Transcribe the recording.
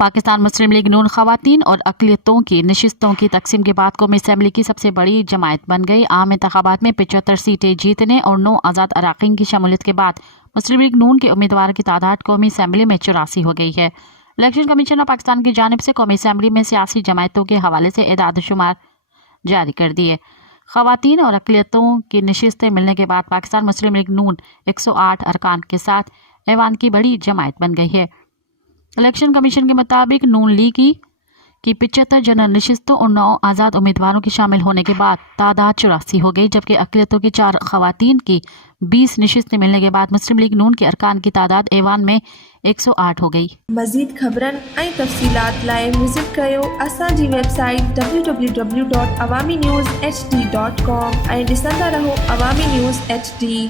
पाकिस्तान मुस्लिम league नून खवातीन और अक़लियतों की नशिस्तों की तकसीम के बाद कौमी असम्बली की सबसे बड़ी जमायत बन गई। आम इंतखाबात में 75 सीटें जीतने और 9 आज़ाद अराकीन की शमूलियत के बाद मुस्लिम लीग नून के उम्मीदवार की तादाद कौमी असम्बली में 84 हो गई है। इलेक्शन कमीशन ऑफ पाकिस्तान की जानिब से कौमी असम्बली में सियासी जमायतों के हवाले से एदाद शुमार जारी कर दिए। खवातीन और अक़लियतों की नशिस्तें मिलने के बाद पाकिस्तान मुस्लिम लीग नून 108 अरकान के साथ ऐवान की बड़ी जमायत बन गई है। इलेक्शन कमीशन के मुताबिक नून लीग की 75 जनरल नशिस्तों और 9 आज़ाद उम्मीदवारों के शामिल होने के बाद तादाद 84 हो गई, जबकि अक़लियतों की 4 खवातीन की 20 नशिस्तें मिलने के बाद मुस्लिम लीग नून के अरकान की तादाद ऐवान में 108 हो गई। मज़ीद ख़बरन ऐं तफ़सीलात लाइ विज़िट कयो असांजी वेबसाइट www.awamiNewsHD.com ऐं ॾिसंदा रहो अवामी न्यूज़ HD।